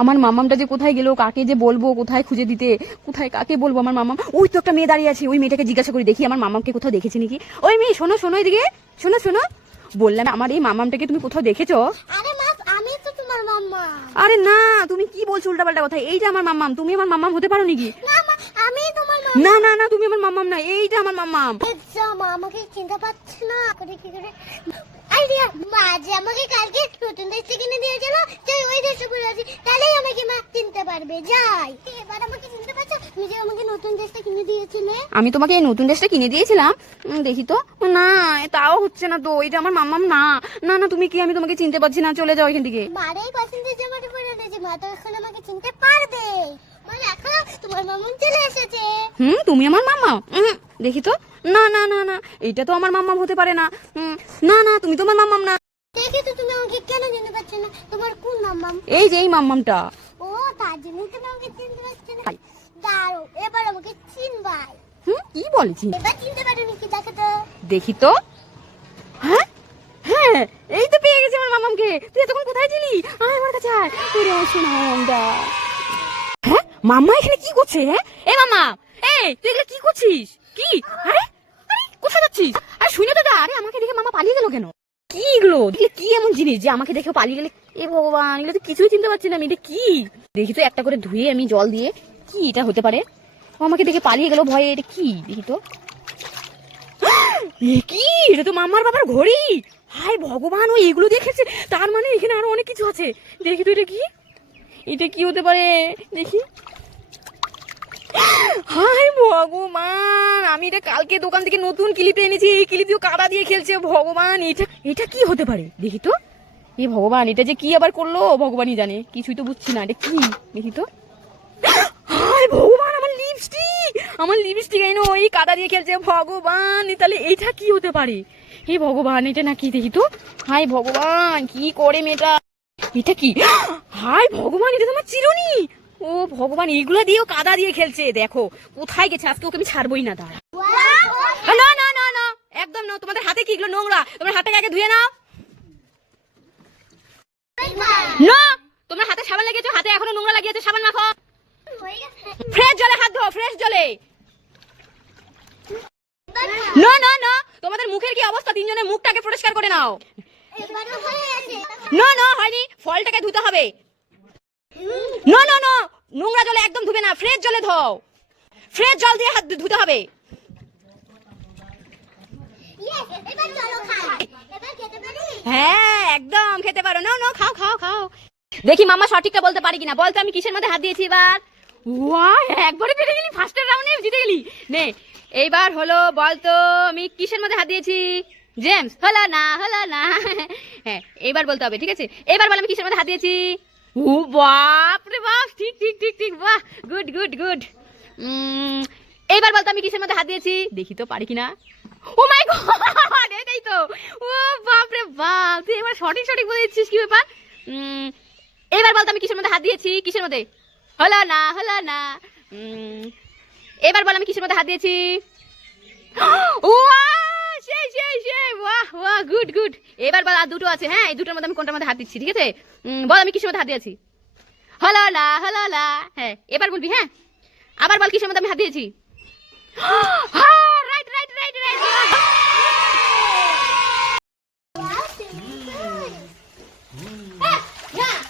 আমার মামামটা যে কোথায় গেল, কাকে যে বলবো, কোথায় খুঁজে দিতে, কোথায় কাকে বলবো আমার মামাম। ওই তো একটা মেয়ে দাঁড়িয়ে আছে, ওই মেয়েটাকে জিজ্ঞাসা করে দেখি আমার মামামকে কোথাও দেখেছি নাকি। ওই মেয়ে শোনো শোনো, এদিকে শোনো শোনো, বললাম আমার এই মামামটাকে তুমি কোথাও দেখেছো? আমি তো তোমার মাম্মা। আরে না, তুমি কি বলছো উল্টাপাল্টা কথা। এইটা আমার মামাম, তুমি আমার মামাম হতে পারো নাকি? আমি তোমার না না না, তুমি আমার মামাম না, এইটা আমার মামাম। মা আমাকে চিনতে পারছে না, করে কি করে আইডিয়া। মা যে আমাকে কালকে নতুন ড্রেস কিনে দিয়েছিল, যে ওই ড্রেসটা পরে আছি, তাহলেই আমাকে মা চিনতে পারবে। যাই, এবার আমাকে চিনতে পারছো? তুমি যে আমাকে নতুন ড্রেসটা কিনে দিয়েছিলে। আমি তোমাকে এই নতুন ড্রেসটা কিনে দিয়েছিলাম, দেখি তো। না, তাও হচ্ছে না তো, এটা আমার মামাম না। না না, তুমি কি, আমি তোমাকে চিনতে পারছি না, চলে যাও এখান থেকে। মারেই পছন্দের জামাটা পরে এনেছে, মা তো এখন আমাকে চিনতে পারবে। মানে এখন তোমার মামুন চলে এসেছে। তুমি আমার মামা? দেখি তো। না না না না, এটা তো আমার মামাম হতে পারে না। না না, তুমি তো আমার মামাম না। দেখি তো তুমি আমাকে কেন চিনতে পারছো না? তোমার কোন মামাম? এই যে এই মামামটা। ও, তার জন্যই তুমি আমাকে চিনতে পারছো না। দাঁড়ো, এবার আমাকে চিনবাই। কি বলেছি? এবার চিনতে পারো নাকি দেখো তো। দেখি তো। হ্যাঁ হ্যাঁ, এই তো পেয়ে গেছি আমার মামামকে। তুই এতক্ষণ কোথায় ছিলি? আয় আমার কাছে আয়। ওরে আমার সোনা মামামটা। হ্যাঁ, মাম্মা এখানে কি করছে? হ্যাঁ, এ মামা, এই তুই এগুলো কি করছিস? কি? আরে আরে, কোথায় যাচ্ছিস? আরে শুনে তো যা। আরে আমাকে দেখে মামা পালিয়ে গেল কেন? কি এগুলো? এগুলো কি এমন জিনিস যে আমাকে দেখে পালিয়ে গেলে? এ ভগবান, এগুলো তো কিছুই চিনতে পারছি না আমি। এটা কি? দেখি তো, একটা করে ধুয়ে আমি জল দিয়ে। কি এটা হতে পারে? ও আমাকে দেখে পালিয়ে গেল ভয়ে। এটা কি দেখি তো। এ কি? এটা তো মামার বাবার ঘড়ি। হায় ভগবান, ও এগুলো দেখেছে, তার মানে এখানে আরো অনেক কিছু আছে। দেখি তো এটা কি, এটা কি হতে পারে দেখি। হায় ভগবান, আমি এটা কালকে দোকান থেকে নতুন ক্লিপ এনেছি, এই ক্লিপ দিয়ে কাদা দিয়ে খেলছে। ভগবান, এটা এটা কি হতে পারে দেখি তো। এ ভগবান, এটা যে কি আবার করলো ভগবানই জানে, কিছুই তো বুঝছি না। এটা কি দেখি তো। হায় ভগবান, আমার লিপস্টিক, আমার লিপস্টিক এনে ওই কাদা দিয়ে খেলছে। ভগবান, তাহলে এটা কি হতে পারে? হে ভগবান, এটা নাকি দেখি তো। হায় ভগবান, কি করে মেয়েটা? এটা কি? হায় ভগবান, এটা তো আমার চিরুনি। ও ভগবান, এইগুলো দিয়েও কাদা দিয়ে খেলছে। দেখো কোথায় গেছে, আজকে ওকে আমি ছাড়বই না। দাঁড়া, না না না না, একদম না। তোমাদের হাতে কি এগুলো নোংরা, তোমার হাতটাকে আগে ধুয়ে নাও। না, তোমার হাতে সাবান লাগিয়েছো, হাতে এখনো নোংরা লাগিয়েছে, সাবান মাখো। ফ্রেশ জলে হাত ধো, ফ্রেশ জলে। না না না, তোমাদের মুখের কি অবস্থা? তিনজনের মুখটাকে পরিষ্কার করে নাও। না না, হয়নি, ফলটাকে ধুতে হবে। না না না, নোংরা জলে একদম ধুবে না, ফ্রেশ জলে ধোও। ফ্রেশ জল দিয়ে হাত ধুতে হবে। হ্যাঁ, একদম খেতে পারো। না না, খাও খাও খাও। দেখি মামা সঠিকটা বলতে পারি কিনা। বলতো আমি কিসের মধ্যে হাত দিয়েছি এবার? ওয়াও, একবারে পেরে গেলি, ফার্স্টের রাউন্ডে জিতে গেলি। নে, এইবার হলো, বলতো আমি কিসের মধ্যে হাত দিয়েছি? জেমস, হলো না হলো না। হ্যাঁ, এইবার বলতে হবে, ঠিক আছে? এবার বল আমি কিসের মধ্যে হাত দিয়েছি? ও বাপ রে বাপ, ঠিক ঠিক ঠিক ঠিক, বাহ, গুড গুড গুড। এইবার বলতো আমি কিসের মধ্যে হাত দিয়েছি? দেখি তো পারি কিনা। ও মাই গড, এটাই তো। ও বাপ রে বাপ, তুই এবার সঠিক সঠিক বলে দিচ্ছিস, কি ব্যাপার? এবার বলতো আমি কিসের মধ্যে হাত দিয়েছি? কিসের মধ্যে? হলো না হলো না। এবার বল আমি কিসের মধ্যে হাত দিয়েছি? সেই সেই সেই, বাহ বাহ, গুড গুড। এবার বল, আর দুটো আছে। হ্যাঁ, এই দুটোর মধ্যে আমি কোনটার মধ্যে হাত দিচ্ছি, ঠিক আছে? বল আমি কিসের মধ্যে হাত দিয়েছি? হলো না হলো না। হ্যাঁ, এবার বলবি। হ্যাঁ, আবার বল কিসের মধ্যে আমি হাত দিয়েছি? Right right right right.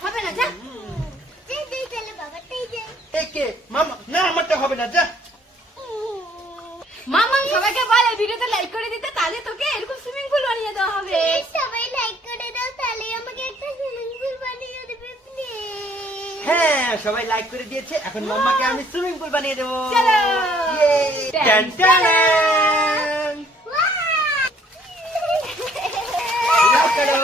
হবে না, যা। মামা না, আমারটা হবে না, যা। মামা সবাইকে বলে ভিডিওতে লাইক করে দিতে, তাহলে তোকে এরকম সুইমিং পুল বানিয়ে দেওয়া হবে। সবাই লাইক করে দাও, তাহলে আমাকে একটা সুইমিং পুল বানিয়ে দেবে প্লিজ। হ্যাঁ, সবাই লাইক করে দিয়েছে, এখন মাম্মাকে আমি সুইমিং পুল বানিয়ে দেবো। চলো। টান টান। লাইক করো।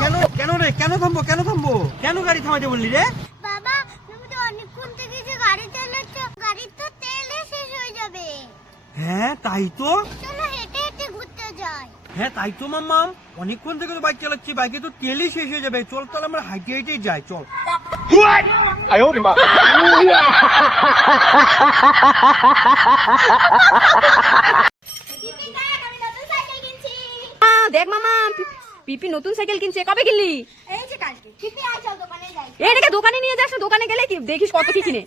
কেন কেন রে, কেন থামবো, কেন থামবো, কেন গাড়ি থামাতে বললি রে? বাবা, তুমি তো অনেকক্ষণ থেকে যে গাড়ি চালাচ্ছ, গাড়ির তো তেল শেষ হয়ে যাবে। হ্যাঁ তাই তো। চলো হেঁটে হেঁটে ঘুরতে যাই। হ্যাঁ তাই তো মাম্মাম, অনেকক্ষণ থেকে তো বাইক চালাচ্ছি, বাইকে তো তেলই শেষ হয়ে যাবে। চল তাহলে আমরা হাইটে হাইটেই যাই, চল। দেখ মামা, পিপি নতুন সাইকেল কিনছে। কবে কিনলি? এই যে কালকে। পিপি আয় চল দোকানে যাই। এটাকে দোকানে নিয়ে যাস, দোকানে গেলে কি দেখিস কত কি কিনে।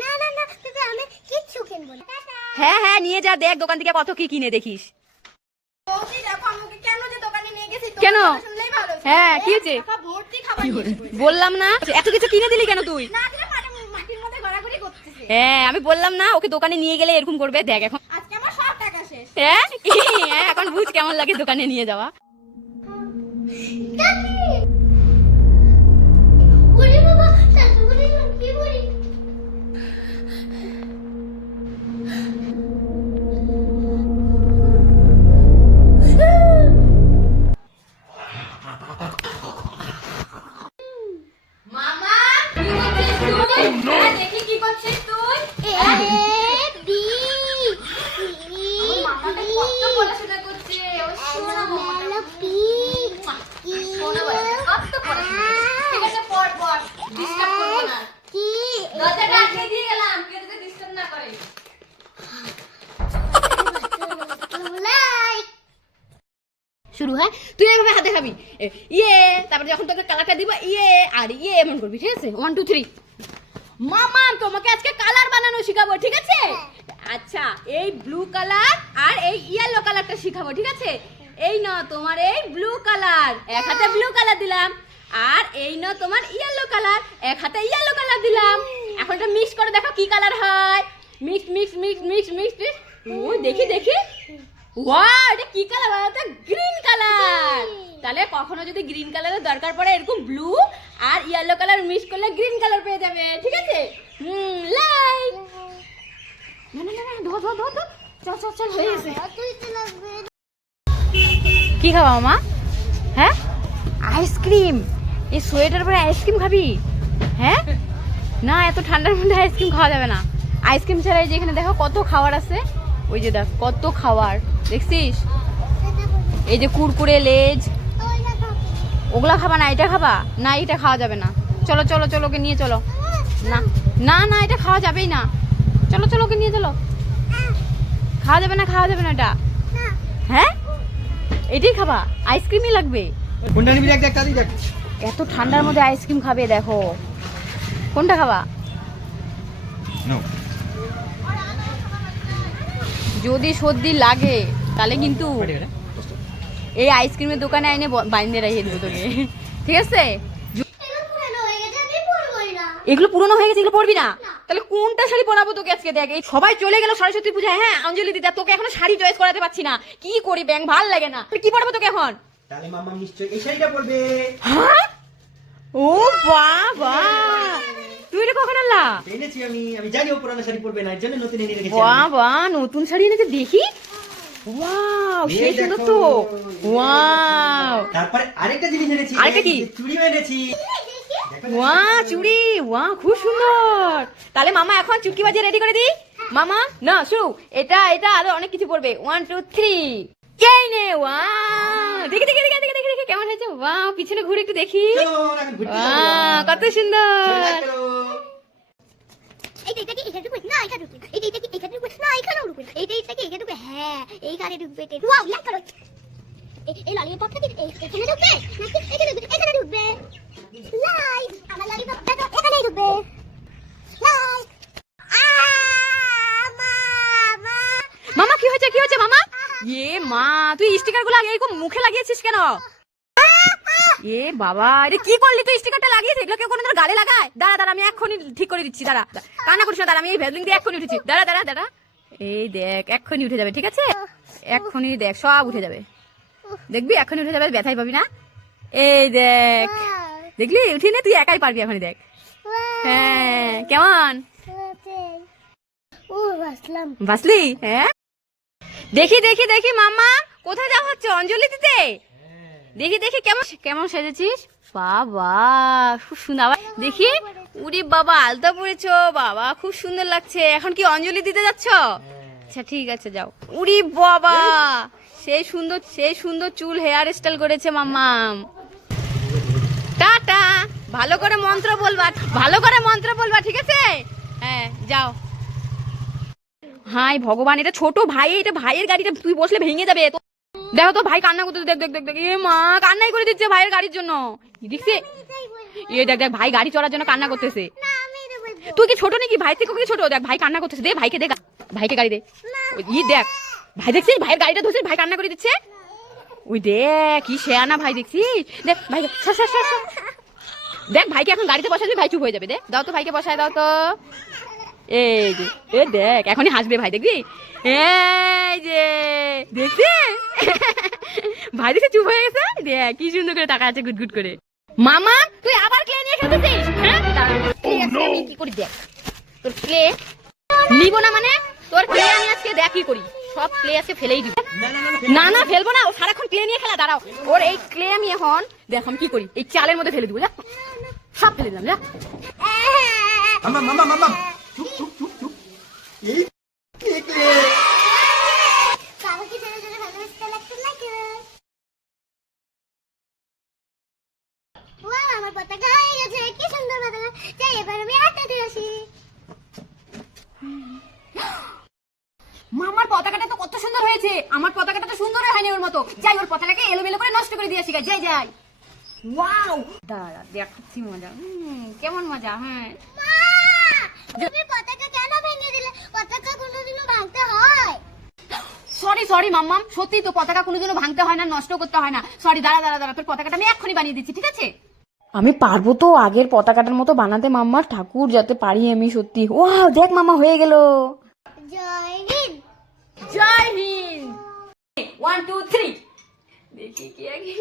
না না না পিপি আমি কিচ্ছু কিনবো না। টাটা। হ্যাঁ হ্যাঁ নিয়ে যা, দেখ দোকান থেকে কত কি কিনে দেখিস। বৌদি দেখো আমাকে কেন যে দোকানে নিয়ে গেছিস? কেন? শুনলেই ভালো। হ্যাঁ কি হয়েছে? টাকা ভর্তি খাবার নিয়ে এসেছে। বললাম না এত কিছু কিনে দিলি কেন তুই? না দিলে মাটির মধ্যে ঘোরাঘুরি করতেছে। হ্যাঁ আমি বললাম না ওকে দোকানে নিয়ে গেলে এরকম করবে, দেখ এখন। আজকে আমার সব টাকা শেষ। হ্যাঁ হ্যাঁ, এখন বুঝ কেমন লাগে দোকানে নিয়ে যাওয়া। ওরে বাবা শাশুড়ি কি বলি? মামা কি করছিস তুই? হ্যাঁ দেখি কি করছিস তুই? এ বি মামাটা কত পড়াশোনা করছে, ও শোনা মামাটা। পি শোনা বাচ্চা, কত পড়াশোনা করছে। ঠিক আছে পড় পড়, ডিস্টার্ব করব না। কি দরজাটা আটকে দিয়ে গেলাম, কেউ যাতে ডিস্টার্ব না করে। লাইক শুরু হয় তুই এইভাবে হাতে খাবি, ইয়ে, তারপরে যখন তোকে কালারটা দিব ইয়ে আর ইয়ে এমন করবি, ঠিক আছে? 1 2 3। মামা তোমাকে আজকে কালার বানানো শিখাবো, ঠিক আছে? আচ্ছা এই ব্লু কালার আর এই ইয়েলো কালারটা শিখাবো, ঠিক আছে? এই নাও তোমার এই ব্লু কালার, এক হাতে ব্লু কালার দিলাম, আর এই নাও তোমার ইয়েলো কালার, এক হাতে ইয়েলো কালার দিলাম। এখন এটা মিক্স করে দেখো কি কালার হয়। Mix mix mix mix mix. ওই দেখি দেখি, ওয়াও এটা কি কালার বলতো? Green colour. তাহলে কখনো যদি গ্রিন কালারের দরকার পড়ে এরকম ব্লু আর ইয়েলো কালার মিক্স করলে গ্রিন কালার পেয়ে যাবে, ঠিক আছে? লাইক না না না ধর ধর ধর ধর, চল চল চল হয়ে গেছে। তুই তো লাগবে কি খাবা মামা? হ্যাঁ আইসক্রিম। এই সোয়েটার পরে আইসক্রিম খাবি? হ্যাঁ না এত ঠান্ডার মধ্যে আইসক্রিম খাওয়া যাবে না। আইসক্রিম ছাড়া এই যে এখানে দেখো কত খাবার আছে, ওই যে দেখ কত খাবার দেখছিস? এই যে কুরকুরে লেজ, ওগুলা খাবা না, এটা খাবা না? এটা খাওয়া যাবে না। চলো চলো চলো ওকে নিয়ে চলো। না না না এটা খাওয়া যাবেই না। চলো চলো ওকে নিয়ে চলো। খাওয়া যাবে না, খাওয়া যাবে না এটা। হ্যাঁ এটাই খাবা? আইসক্রিমই লাগবে? কোনটা নিবি দেখ দেখ তাড়াতাড়ি দেখ। এত ঠান্ডার মধ্যে আইসক্রিম খাবে, দেখো কোনটা খাবা? নাও। যদি সর্দি লাগে তাহলে কিন্তু এই আইসক্রিমের দোকানে আইনে বাইন্দে রেখে দেবো তোকে, ঠিক আছে? এগুলো পুরনো হয়ে গেছে, এগুলো পরবি না। তাহলে কোনটা শাড়ি পরাবো তোকে আজকে? দেখ এই সবাই চলে গেল সরস্বতী পূজায়, হ্যাঁ অঞ্জলি দিতে, তোকে এখনো শাড়ি চয়েস করাতে পারছি না। কি করি ব্যাং ভাল লাগে না, কি পরাবো তোকে এখন? তাহলে মামা নিশ্চয়ই এই শাড়িটা পরবে। হ্যাঁ ও বাবা, তুই এটা কখন আনলা? এনেছি আমি জানি ও পুরানো শাড়ি পরবে না, এর জন্য নতুন এনে রেখেছি। বাবা নতুন শাড়ি এনেছে দেখি। ওয়াও সেই সুন্দর তো। ওয়াও তারপরে আরেকটা জিনিস এনেছি। আরেকটা কি? চুড়িও এনেছি। ওয়া চুড়ি, ওয়া খুব সুন্দর। তাহলে মামা এখন চুটকি বাজিয়ে রেডি করে দিই। মামা না শুরু, এটা এটা আরো অনেক কিছু পড়বে। 1 2 3 এই নে। ওয়া দেখি দেখি দেখি দেখি দেখি দেখি কেমন হয়েছে। ওয়া পিছনে ঘুরে একটু দেখি। চলো এখন ঘুরতে ওয়া যাবো। কত সুন্দর। চলো। এইটা কি এখানে ঢুকবে না এখানে ঢুকবে, এইটা কি এখানে ঢুকবে না এখানেও ঢুকবে, এইটা কি এখানে ঢুকবে, হ্যাঁ এইখানে ঢুকবে। ওয়াও লাইক করো। এই ললিপপটা কি এখানে ঢুকবে নাকি এখানে ঢুকবে? এখানে ঢুকবে। লাইক আমার ললিপপটা তো এখানেই ঢুকবে। লাইক মামা মামা কি হয়েছে কি হয়েছে মামা? এ মা তুই স্টিকার গুলো এরকম মুখে লাগিয়েছিস কেন? এ বাবা এটা কি করলি তুই? স্টিকারটা লাগিয়েছিস, এগুলো কেউ কোনোদিন গালে লাগায়? দাঁড়া দাঁড়া আমি এক্ষুনি ঠিক করে দিচ্ছি, দাঁড়া কান্না করিস না, দাঁড়া আমি এই ভেজলিং দিয়ে এক্ষুনি উঠেছি। দাঁড়া দাঁড়া দাঁড়া, এই দেখ এক্ষুনি উঠে যাবে, ঠিক আছে? এক্ষুনি দেখ সব উঠে যাবে, দেখবি এক্ষুনি উঠে যাবে, ব্যথাই পাবি না। এই দেখ দেখলি উঠি না, তুই একাই পারবি এখনই দেখ। হ্যাঁ কেমন ও বাসলাম। বাসলি? হ্যাঁ দেখি দেখি দেখি মামা কোথায় যাওয়া হচ্ছে? অঞ্জলি দিতে? দেখি দেখি কেমন কেমন সেজেছিস? বাবা খুব সুন্দর। আবার দেখি, উরি বাবা আলতা পরেছো, বাবা খুব সুন্দর লাগছে। এখন কি অঞ্জলি দিতে যাচ্ছ? আচ্ছা ঠিক আছে যাও। উরি বাবা সেই সুন্দর চুল হেয়ার স্টাইল করেছে মাম্মাম। টাটা, ভালো করে মন্ত্র বলবা, ভালো করে মন্ত্র বলবা, ঠিক আছে? হ্যাঁ যাও। হাই ভগবান এটা ছোট ভাই, এটা ভাইয়ের গাড়িটা তুই বসলে ভেঙে যাবে। দেখো তো ভাই কান্না করতে, দেখ দেখ দেখ দেখ, এ মা কান্নাই করে দিচ্ছে ভাইয়ের গাড়ির জন্য, দেখছে? এ দেখ দেখ ভাই গাড়ি চড়ার জন্য কান্না করতেছে। তুই কি ছোট নাকি? ভাই থেকে কি ছোট? দেখ ভাই কান্না করতেছে, দে ভাইকে, দেখ ভাইকে গাড়ি দে। ই দেখ ভাই, দেখছিস ভাইয়ের গাড়িটা ধরছিস, ভাই কান্না করে দিচ্ছে। ওই দেখ কি শেয়ানা ভাই, দেখছিস? দেখ ভাই, দেখ ভাইকে এখন গাড়িতে বসাবি, ভাই চুপ হয়ে যাবে। দে দাও তো ভাইকে, বসায় দাও তো। এই যে এ দেখ এখনই হাসবে ভাই, দেখবি? এই যে দেখছি ভাই দেখে চুপ হয়ে গেছে। দেখ কি সুন্দর করে টাকা আছে গুটগুট করে। মামা তুই আবার ক্লে নিয়ে খেলতেছিস? হ্যাঁ আমি কি করি দেখ, তোর ক্লে নিব না মানে, তোর ক্লে আমি আজকে দেখ কি করি, সব ক্লে আজকে ফেলেই দিব। না না ফেলবো না, ও সারাক্ষণ ক্লে নিয়ে খেলা। দাঁড়াও, ওর এই ক্লে আমি এখন দেখ আমি কি করি, এই চালের মধ্যে ফেলে দিব। যা সব ফেলে দিলাম। যা মামা মামা মামা চুপ চুপ চুপ চুপ। এই কে কে বাবাকে ছেড়ে ছেড়ে ভালোবাসতে লাগতে লাগে। ওয়াও, আমার পতাকা হয়ে গেছে, কি সুন্দর পতাকা। যাই এবার আমি হাতটা দিয়ে আসি। মামার পতাকাটা তো কত সুন্দর হয়েছে, আমার পতাকাটা তো সুন্দরই হয়নি ওর মতো। যাই ওর পতাকাকে এলোমেলো করে নষ্ট করে দিয়ে আসি। যাই যাই, ওয়াও দাঁড়া দেখাচ্ছি মজা। কেমন মজা? হ্যাঁ মা, তুমি পতাকা কেন ভেঙে দিলে? পতাকা কোনোদিনও ভাঙতে হয়? সরি সরি মাম্মাম, সত্যি তো পতাকা কোনোদিনও ভাঙতে হয় না, নষ্ট করতে হয় না। সরি, দাঁড়া দাঁড়া দাঁড়া, তোর পতাকাটা আমি এক্ষুনি বানিয়ে দিচ্ছি, ঠিক আছে? আমি পারবো তো আগের পতাকাটার মতো বানাতে মাম্মার ঠাকুর, যাতে পারি আমি সত্যি। ওয়াও দেখ মামা হয়ে গেল। জয় হিন্দ। জয় হিন্দ। 1 2 3 দেখি কে আগে,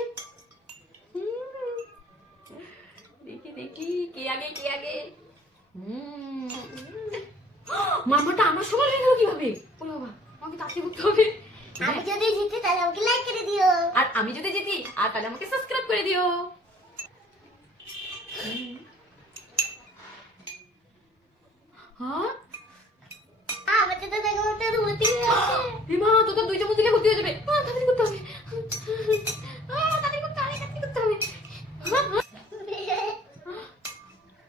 দেখি দেখি কে আগে কে আগে। মামাটা আমার সময় হয়ে গেল কিভাবে? ও বাবা, আমাকে তাড়াতাড়ি করতে হবে। আমি যদি জিতি তাহলে আমাকে লাইক করে দিও। আর আমি যদি জিতি আর তাহলে আমাকে সাবস্ক্রাইব করে দিও। হ্যাঁ আমার তো দেখো ওটা ধুতি হয়ে আছে। রিমা তো তো 2 চামচ দিলে ভর্তি হয়ে যাবে। তাড়াতাড়ি করতে হবে, তাড়াতাড়ি করতে হবে, তাড়াতাড়ি করতে হবে।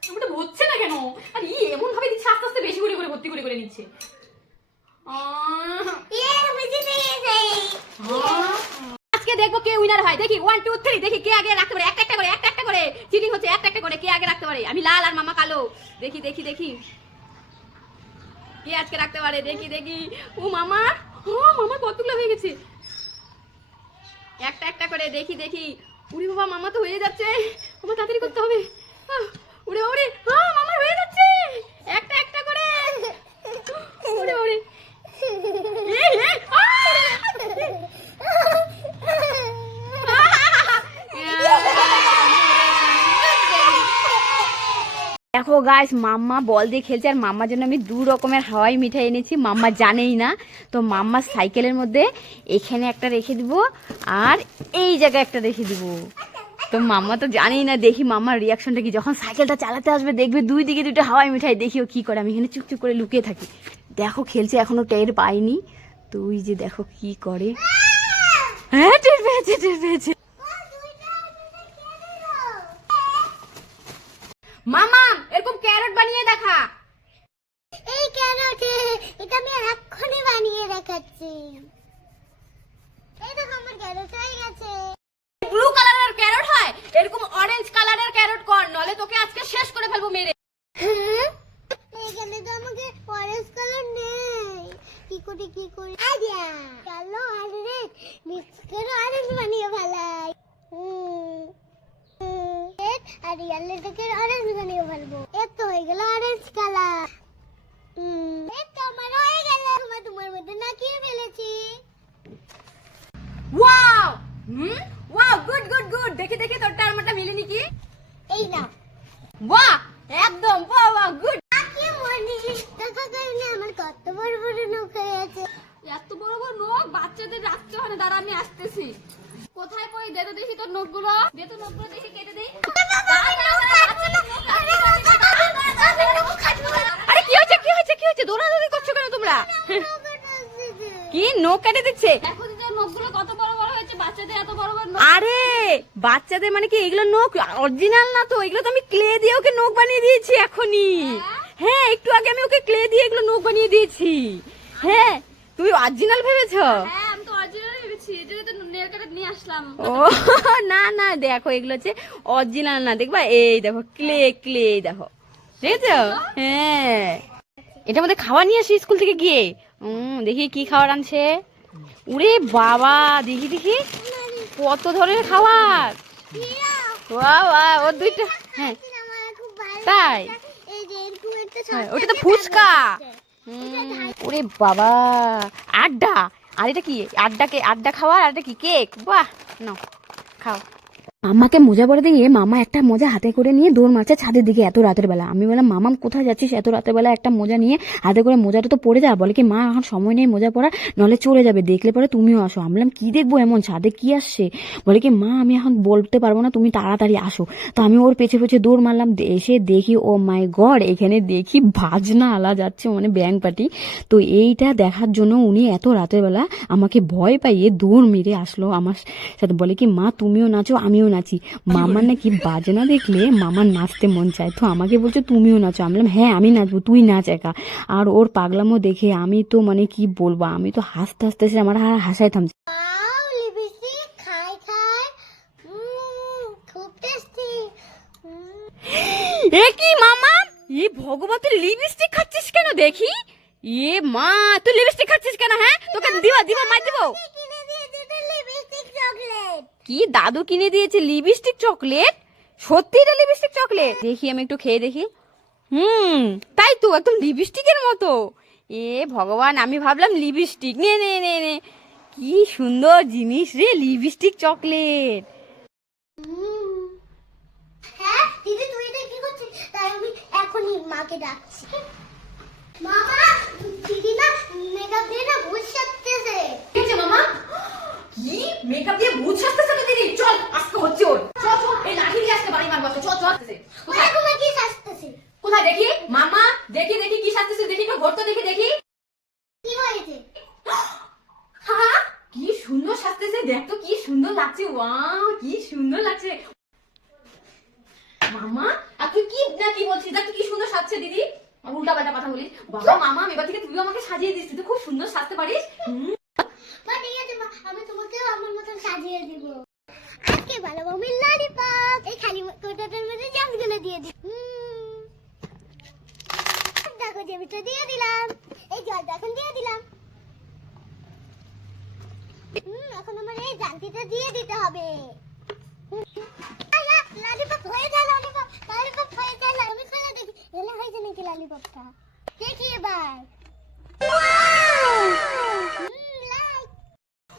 আমাটা হচ্ছে না কেন? আর এমন ভাবে দিচ্ছে, আস্তে আস্তে বেশি করে করে ভর্তি করে করে নিচ্ছে। আমি জিতে গেছি। আজকে দেখবো কে উইনার হয়। দেখি 1 2 3 দেখি কে আগে রাখতে পারে। একটা একটা করে, একটা একটা করে চিটিং হচ্ছে, একটা একটা করে কে আগে রাখতে পারে। আমি লাল আর মামা কালো। দেখি দেখি দেখি কে আজকে রাখতে পারে। দেখি দেখি, ও মামা, ও মামা কতগুলো হয়ে গেছে। একটা একটা করে দেখি দেখি। উড়ি বাবা, মামা তো হয়ে যাচ্ছে, আমার তাড়াতাড়ি করতে হবে। উড়ে উড়ে, মামার হয়ে যাচ্ছে একটা একটা করে। উড়ে উড়ে, দেখো গাইস, মাম্মা বল দিয়ে খেলছে, আর মাম্মার জন্য আমি 2 রকমের হাওয়াই মিঠাই এনেছি। মাম্মা জানেই না, তো মাম্মার সাইকেলের মধ্যে এখানে একটা রেখে দিব আর এই জায়গায় একটা রেখে দিব। তো মাম্মা তো জানেই না। দেখি মাম্মার রিয়াকশনটা কি, যখন সাইকেলটা চালাতে আসবে দেখবে 2 দিকে 2টা হাওয়াই মিঠাই। দেখিও কি করে। আমি এখানে চুপচুপ করে লুকিয়ে থাকি। দেখো খেলছে, এখনো টের পাইনি। তো ওই যে দেখো কি করে। হ্যাঁ টের পেয়েছে, টের পেয়েছে। মামা এরকম ক্যারট বানিয়ে দেখা। এই ক্যারট, এটা আমি এক্ষুনি বানিয়ে দেখাচ্ছি। এই দেখো আমার ক্যারট হয়ে গেছে। ব্লু কালারের ক্যারট হয়, এরকম অরেঞ্জ কালারের ক্যারট কর, নলে তোকে আজকে শেষ করে ফেলবো মেরে। এখানে তো আমাকে অরেঞ্জ কালার নেই, কি করি কি করি। আইডিয়া, চলো অরেঞ্জ মিক্স করে অরেঞ্জ বানিয়ে ফেলাই। আর ইয়েলোটাকে অরেঞ্জ বানিয়ে ফেলবো। এই তো হয়ে গেল অরেঞ্জ কালার। এই তো আমার হয়ে গেল। তোমার মধ্যে নাকিয়ে ফেলেছি। Wow, wow, good good good. দেখি দেখি তোরটা আর আমারটা মিলেনি কি। এই না বাহ, একদম বাহ বাহ, গুড। নাকিয়ে মনি দেখা কারণে আমার কত বড় বড় নখ হয়ে আছে। এত বড় বড় নখ বাচ্চাদের রাখতে হয় না। দাঁড়া আমি আসতেছি। কোথায় কই, দে তো দেখি তোর নখগুলো, দে তো নখগুলো দেখি, কেটে দেই। আরে কি হয়েছে কি হয়েছে কি হয়েছে? দৌড়াদৌড়ি করছো কেন তোমরা? কি নখ কেটে দিচ্ছে? দেখো দিদি নখগুলো কত বড় বড় হয়েছে, বাচ্চাদের এত বড় বড় নখ। আরে বাচ্চাদের মানে কি এগুলো নখ অরিজিনাল না তো, এগুলো তো আমি ক্লে দিয়ে ওকে নখ বানিয়ে দিয়েছি এখনই। হ্যাঁ একটু আগে আমি ওকে ক্লে দিয়ে এগুলো নখ বানিয়ে দিয়েছি। হ্যাঁ তুমি অরিজিনাল ভেবেছো? হ্যাঁ আমি তো অরিজিনাল ভেবেছি, এটাকে তো নিয়ে আসলাম। ও না না, দেখো এগুলো হচ্ছে অরিজিনাল না, দেখবা এই দেখো ক্লে ক্লে, দেখো দেখেছো? হ্যাঁ, এটা আমাদের খাবার নিয়ে আসি স্কুল থেকে গিয়ে। দেখি কি খাবার আনছে। উরে বাবা, দেখি দেখি কত ধরনের খাবার। বাহ বাহ, ওর দুইটা। হ্যাঁ আমার খুব ভালো তাই? লাগছে। এই যে এরকম একটা হ্যাঁ, ছোট্ট ওটা তো একটা ফুচকা। ধান আছে। ওরে বাবা, আড্ডা। আর এটা কি? আড্ডা খাওয়ার, আর এটা কি কেক? বাহ, নাও খাও। মামাকে মোজা পরে দিয়ে মামা একটা মোজা হাতে করে নিয়ে দৌড় মারছে ছাদের দিকে এত রাতের বেলা। আমি বললাম মামাম কোথায় যাচ্ছিস এত রাতের বেলা একটা মোজা নিয়ে হাতে করে? মোজাটা তো পড়ে যা। বলে কি মা এখন সময় নেই মোজা পরা, নলে চলে যাবে, দেখলে পরে তুমিও আসো। আমি বললাম কি দেখবো এমন, ছাদে কি আসছে? বলে কি মা আমি এখন বলতে পারবো না, তুমি তাড়াতাড়ি আসো। তো আমি ওর পেছে পেছে দৌড় মারলাম। এসে দেখি ও মাই গড, এখানে দেখি ভাজনা আলা যাচ্ছে, মানে ব্যাং পার্টি। তো এইটা দেখার জন্য উনি এত রাতের বেলা আমাকে ভয় পাইয়ে দৌড় মেরে আসলো আমার সাথে। বলে কি মা তুমিও নাচো আমিও নাচি। মামার নাকি বাজনা দেখলে মামার নাচতে মন চায়, তো আমাকে বলছে তুমিও নাচো। আমি বললাম হ্যাঁ আমি নাচবো, তুই নাচ একা। আর ওর পাগলামো দেখে আমি তো মানে কি বলবো, আমি তো হাসতে হাসতে আমার হাসায় থামছে। ওয়াও, লিপস্টিক খাই খাই। খুব টেস্টি। এ কি মামা, এ ভগবান তুই লিপস্টিক খাচ্ছিস কেন দেখি? এ মা, তুই লিপস্টিক খাচ্ছিস কেন? হ্যাঁ তোকে দিবা মার দিব। কিনে দিয়েছে তো লিপস্টিক চকলেট। কি দাদু কিনে দিয়েছে লিপস্টিক চকলেট? সত্যি এটা লিপস্টিক চকলেট? দেখি আমি একটু খেয়ে দেখি। তাই তো, একদম লিপস্টিকের মতো। এ ভগবান, আমি ভাবলাম লিপস্টিক। নে নে নে নে, কি সুন্দর জিনিস রে লিপস্টিক চকলেট। হ্যাঁ দিদি, তুই এটা কি করছিস? তাই আমি এখনই মাকে ডাকছি। মামা, দিদি না মেকআপ দিয়ে না ভূত সাজতেছে। ঠিক আছে মামা। কি মেকআপ দিয়ে ভূত সাজতেছে না দিদি? চল আজকে হচ্ছে ওর। চল চল, এই লাঠি দিয়ে আজকে বাড়ি মারবো। চল চল আসতেছে। এখন কি সাজতেছে? কোথায় দেখি মামা? দেখি দেখি কি সাজতেছে, দেখি তো ঘর তো দেখি দেখি। কি হয়েছে? হ্যাঁ, কি সুন্দর সাজতেছে, দেখ তো কি সুন্দর লাগছে। ওয়াও, কি সুন্দর লাগছে মামা। আর তুই কি না কি বলছিস? দেখ তুই কি সুন্দর সাজছে দিদি। আর উল্টা পাল্টা কথা বলিস। বাবা মামা, এবার থেকে তুই আমাকে সাজিয়ে দিস, তুই তো খুব সুন্দর সাজতে পারিস। মা ঠিক আছে মা, আমি তোমাকেও আমার মতন সাজিয়ে দিব। আজকে বানাবো আমি ললিপপ। এই খালি কোটাটার মধ্যে জামগুলো দিয়ে দিই। দেখো জেমিটা দিয়ে দিলাম, এই জলটা এখন দিয়ে দিলাম। এখন আমার এই জানতিটা দিয়ে দিতে হবে। ললিপপ হয়ে যায়, ললিপপ হয়ে যায়। আমি খেলে দেখি এলে হয়েছে নাকি ললিপপটা। দেখি এবার।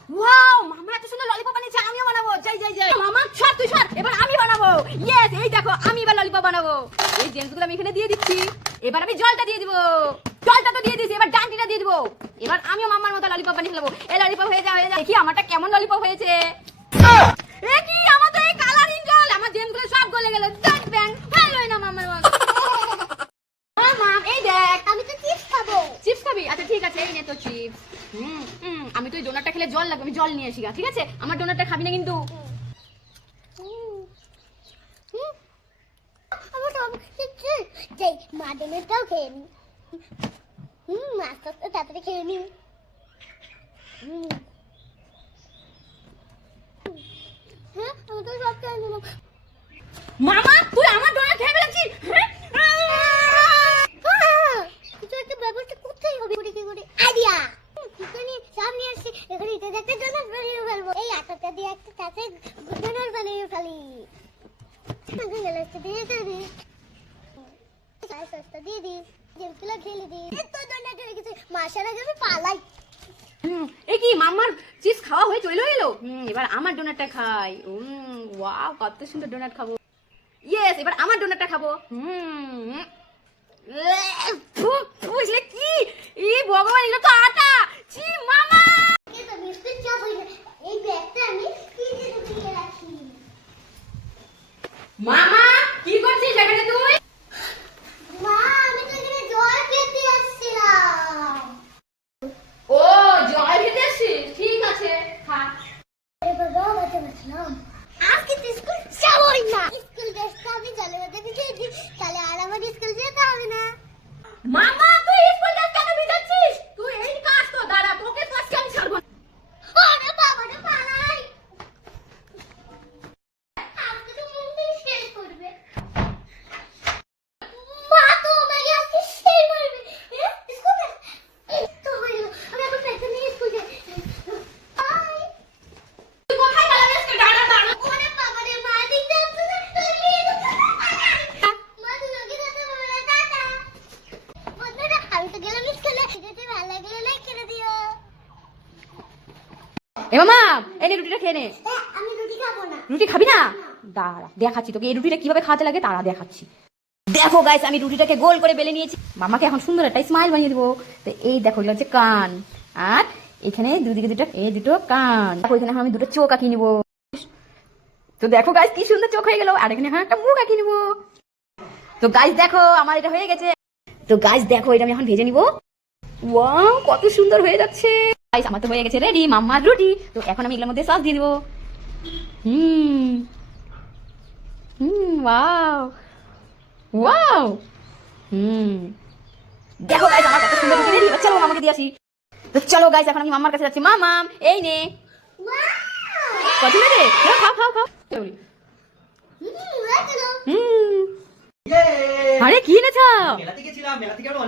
ওয়াও, মামা এত সুন্দর ললিপপ বানিয়েছে, আমিও বানাবো। যাই যাই যাই মামা, সর তুই সর, এবার আমি বানাবো। ইয়েস, এই দেখো আমি এবার ললিপপ বানাবো। এই জেন্সগুলো আমি এখানে দিয়ে দিচ্ছি। এবার আমি জলটা দিয়ে দিব। জলটা তো দিয়ে দিয়েছি, এবার ডান্ডিটা দিয়ে দিব। এবার আমিও মামার মতো ললিপপ বানিয়ে ফেলবো। এই ললিপপ হয়ে যা হয়ে যা। দেখি আমারটা কেমন ললিপপ হয়েছে। এ কি, আমার তো এই কালারিং জল, আমার জেন্সগুলো সব গলে গেল। ডাক ব্যাং ভালোই না মামার মতো। মামা এই দেখ, আমি তো চিপস খাবো। চিপস খাবি? আচ্ছা ঠিক আছে, এই নে তো চিপস। আমি তো এই ডোনাটটা খেলে জল লাগবে, আমি জল নিয়ে আসি গা। ঠিক আছে, আমার ডোনাটটা খাবি না কিন্তু। আমার সব কিছু যাই, মাদনেরটাও খেয়ে নি। আস্তে আস্তে তাড়াতাড়ি খেয়ে নি। হ্যাঁ, আমি তো সব খেয়ে নিলাম। মামা তুই আমার ডোনাট খেয়ে ফেলেছিস? কিছু একটা ব্যবস্থা করতেই হবে। কি করে আইডিয়া এখানে সামনে আসছে, এখানে এটা একটা ডোনাট বানিয়ে ফেলবো। এই আটাটা দিয়ে একটা কাছে ডোনাট বানিয়ে ফেলি। গ্লাসটা দিয়ে দিই, সসটা দিয়ে দিই, জেমগুলো ঢেলে দিই। এত ডোনাট হয়ে গেছে, মাসার আগে আমি পালাই। এ কি, মামার চিপস খাওয়া হয়ে চলে এলো। এবার আমার ডোনাটটা খাই। ওয়াও, কত সুন্দর ডোনাট খাবো। ইয়েস, এবার আমার ডোনাটটা খাবো। বুঝলে কি, ই ভগবান, এগুলো তো আটা। ছি মামা। এটা বিস্কুট চা হই না। এই ব্যাগটা আমি ফ্রিজে ঢুকিয়ে রাখি। মামা কি করছিস এখানে তুই? মা, আমি তো এখানে জল খেতে আসছিলাম। ও, জল খেতে আসছিস? ঠিক আছে, খা। আরে বাবা, বাচ্চা বাচ্চাম। আজকে তো স্কুল যাবই না। স্কুল ড্রেসটা আমি জলের মধ্যে ভিজিয়ে দিই, তাহলে আর আমার স্কুল যেতে হবে না। মামা তুই স্কুল ড্রেস কেন ভিজাচ্ছিস? তুই এই কাজ তো দাঁড়া, তোকে তো আজকে আমি ছাড়বো না। আরে বাবা রে, পালাই। এ মামা এনে রুটিটা খেয়ে নে। আমি রুটি খাবো না। রুটি খাবি না? দাঁড়া দেখাচ্ছি তোকে এই রুটিটা কিভাবে খাওয়াতে লাগে, তারা দেখাচ্ছি। দেখো গাইস আমি রুটিটাকে গোল করে বেলে নিয়েছি। মামাকে এখন সুন্দর একটা স্মাইল বানিয়ে দেবো। তো এই দেখো এগুলো হচ্ছে কান, আর এখানে দুদিকে দুটো এই দুটো কান। দেখো এখানে এখন আমি দুটো চোখ আঁকিয়ে নিবো। তো দেখো গাইস কি সুন্দর চোখ হয়ে গেল। আর এখানে এখন একটা মুখ আঁকিয়ে নিবো। তো গাইস দেখো আমার এটা হয়ে গেছে। তো গাইস দেখো এটা আমি এখন ভেজে নিবো। ওয়াও কত সুন্দর হয়ে যাচ্ছে গাইস, আমার তো হয়ে গেছে রেডি মাম্মার রুটি। তো এখন আমি এগুলোর মধ্যে সস দিয়ে দিবো। ওয়াও ওয়াও দেখো গাইস আমার কত সুন্দর রুটি রেডি। চলো মামাকে দিয়ে আসি। তো চলো গাইস এখন আমি মাম্মার কাছে যাচ্ছি। মামাম এই নে পছন্দ রে, খাও খাও খাও। আরে কি এনেছো? মেলা থেকে ছিলাম, মেলা থেকে আমরা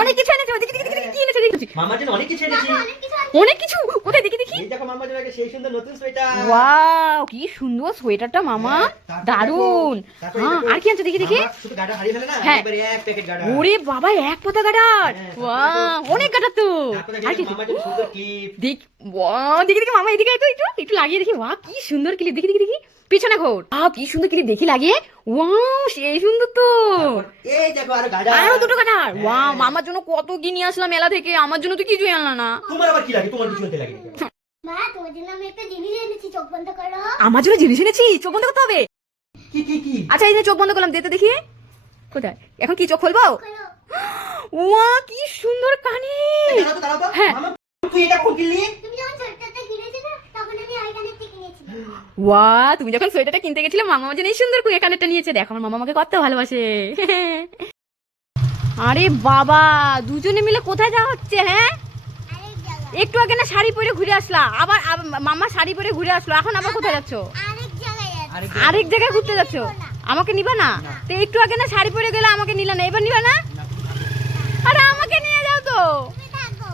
অনেক কিছু এনেছো। দেখি দেখি দেখি কি এনেছো দেখি। মামার জন্য অনেক কিছু এনেছি। অনেক কিছু কোথায় দেখি দেখি। এই দেখো মামার জন্য একটা সেই সুন্দর নতুন সোয়েটার। ওয়াও কি সুন্দর সোয়েটারটা মামা, দারুন। হ্যাঁ আর কি আনছো দেখি দেখি। শুধু গাডার হারিয়ে ফেলে না, হ্যাঁ। এবারে এক প্যাকেট গাডার। ওরে বাবা এক পাতা গাডার। ওয়াও অনেক গাডার তো। তারপরে আর কি মামার জন্য সুন্দর ক্লিপ। দেখ ওয়াও দেখি দেখি মামা এদিকে একটু একটু একটু লাগিয়ে দেখি। ওয়াও কি সুন্দর ক্লিপ দেখি দেখি দেখি পিছনে ঘোর। কি সুন্দর ক্লিপ দেখি লাগিয়ে। ওয়াও সেই সুন্দর তো। এই দেখো আর গাডার। আরো দুটো গাডার। ওয়াও মামার জন্য কত কি নিয়ে আসলাম মেলা থেকে, আমার জন্য তো কিছুই আনলা না। তোমার আবার কি লাগে? তোমার কিছু হতে লাগে? মা তোমার জন্য আমি একটা জিনিস এনেছি, চোখ বন্ধ করো। আমার জন্য জিনিস এনেছি, চোখ বন্ধ করতে হবে। কি কি কি? আচ্ছা এই যে চোখ বন্ধ করলাম, দে তো দেখি কোথায়। এখন কি চোখ খুলবো? করো। ওয়া কি সুন্দর কানে। দাঁড়াও তো, দাঁড়াও তো। হ্যাঁ। মামা তুই এটা কোন কিনলি? তুমি যখন ছোটটা কিনেছিলে তখন আমি ওইখানের থেকে কিনেছিলাম। ওয়া তুমি যখন সোয়েটারটা কিনতে গেছিলে মামা আমার জন্য এই সুন্দর কুয়ে কানেরটা নিয়েছে। দেখো আমার মামা আমাকে কত ভালোবাসে। আরে বাবা দুজনে মিলে কোথায় যাওয়া হচ্ছে? হ্যাঁ আরেক জায়গায়। একটু আগে না শাড়ি পরে ঘুরে আসলা, আবার মামা শাড়ি পরে ঘুরে আসলো, এখন আবার কোথায় যাচ্ছ? আরেক জায়গায় যাচ্ছি। আরেক জায়গায় ঘুরতে যাচ্ছ? আমাকে নিবা না? তো একটু আগে না শাড়ি পরে গেলে আমাকে নিলা না, এবার নিবা না? আরে আমাকে নিয়ে যাও তো। তুমি থাকো।